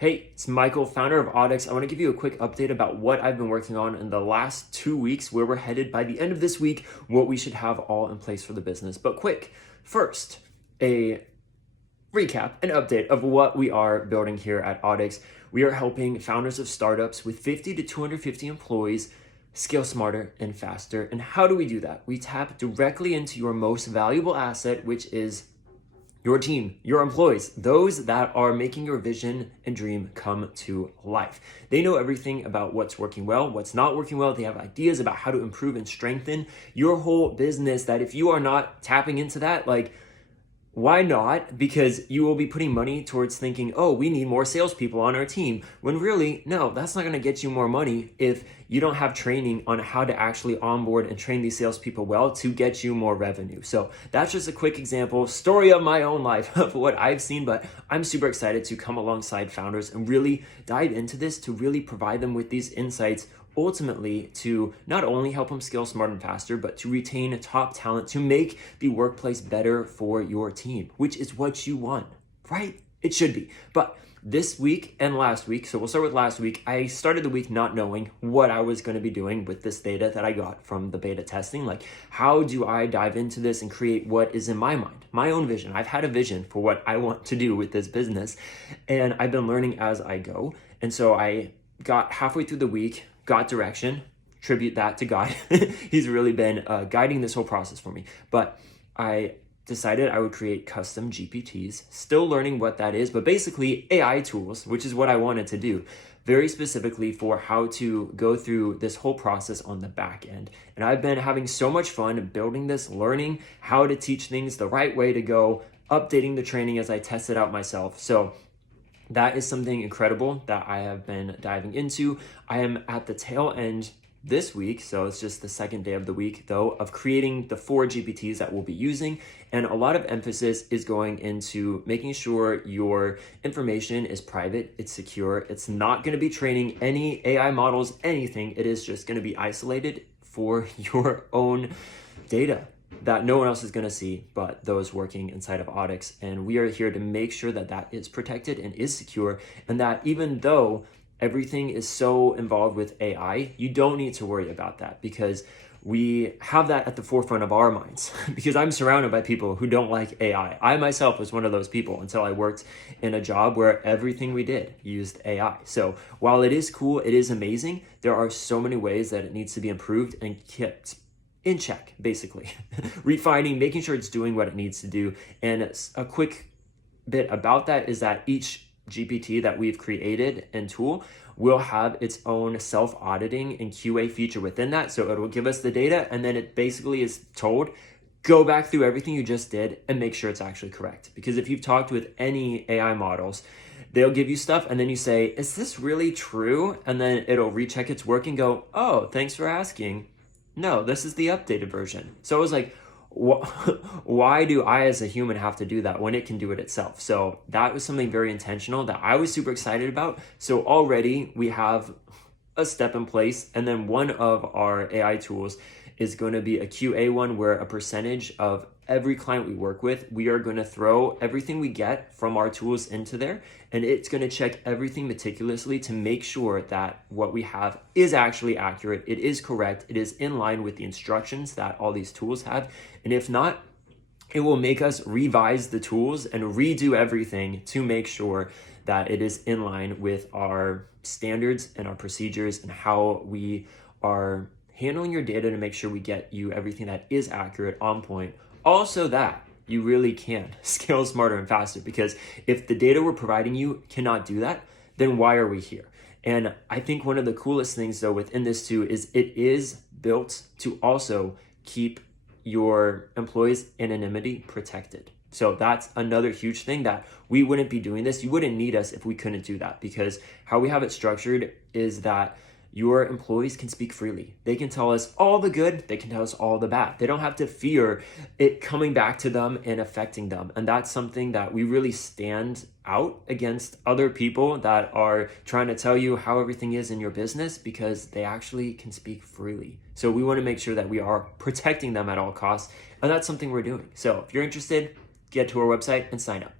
Hey, it's Michael, founder of Audyx. I want to give you a quick update about what I've been working on in the last 2 weeks, where we're headed by the end of this week, what we should have all in place for the business. But quick, first, a recap, an update of what we are building here at Audyx. We are helping founders of startups with 50 to 250 employees scale smarter and faster. And how do we do that? We tap directly into your most valuable asset, which is your team, your employees, those that are making your vision and dream come to life. They know everything about what's working well, what's not working well. They have ideas about how to improve and strengthen your whole business, that if you are not tapping into that, why not? Because you will be putting money towards thinking, oh, we need more salespeople on our team. When really, no, that's not going to get you more money if you don't have training on how to actually onboard and train these salespeople well to get you more revenue. So that's just a quick example, story of my own life of what I've seen, but I'm super excited to come alongside founders and really dive into this to really provide them with these insights, ultimately to not only help them scale smarter and faster, but to retain top talent to make the workplace better for your team, which is what you want, right? It should be. But this week and last week, so we'll start with last week, I started the week not knowing what I was going to be doing with this data that I got from the beta testing. Like, how do I dive into this and create what is in my mind, my own vision? I've had a vision for what I want to do with this business, and I've been learning as I go. And so I got halfway through the week, got direction, attribute that to God. He's really been guiding this whole process for me. But I decided I would create custom GPTs, still learning what that is, but basically AI tools, which is what I wanted to do, very specifically for how to go through this whole process on the back end. And I've been having so much fun building this, learning how to teach things the right way to go, updating the training as I test it out myself. So that is something incredible that I have been diving into. I am at the tail end this week, so it's just the second day of the week though, of creating the 4 GPTs that we'll be using. And a lot of emphasis is going into making sure your information is private, it's secure, it's not gonna be training any AI models, anything. It is just gonna be isolated for your own data that no one else is going to see but those working inside of Audyx. And we are here to make sure that that is protected and is secure, and that even though everything is so involved with AI, you don't need to worry about that, because we have that at the forefront of our minds. Because I'm surrounded by people who don't like AI. I myself was one of those people until I worked in a job where everything we did used AI. So while it is cool, it is amazing, there are so many ways that it needs to be improved and kept in check, basically. Refining, making sure it's doing what it needs to do. And a quick bit about that is that each GPT that we've created and tool will have its own self-auditing and QA feature within that. So it will give us the data, and then it basically is told, go back through everything you just did and make sure it's actually correct. Because if you've talked with any AI models, they'll give you stuff and then you say, is this really true? And then it'll recheck its work and go, oh, thanks for asking. No, this is the updated version. So I was like, why do I as a human have to do that when it can do it itself? So that was something very intentional that I was super excited about. So already we have a step in place. And then one of our AI tools is going to be a QA one, where a percentage of every client we work with, we are going to throw everything we get from our tools into there, and it's going to check everything meticulously to make sure that what we have is actually accurate, it is correct, it is in line with the instructions that all these tools have. And if not, it will make us revise the tools and redo everything to make sure that it is in line with our standards and our procedures and how we are handling your data to make sure we get you everything that is accurate, on point. Also that you really can scale smarter and faster, because if the data we're providing you cannot do that, then why are we here? And I think one of the coolest things though within this too is it is built to also keep your employees' anonymity protected. So that's another huge thing, that we wouldn't be doing this. You wouldn't need us if we couldn't do that, because how we have it structured is that your employees can speak freely. They can tell us all the good, they can tell us all the bad. They don't have to fear it coming back to them and affecting them. And that's something that we really stand out against other people that are trying to tell you how everything is in your business, because they actually can speak freely. So we want to make sure that we are protecting them at all costs. And that's something we're doing. So if you're interested, get to our website and sign up.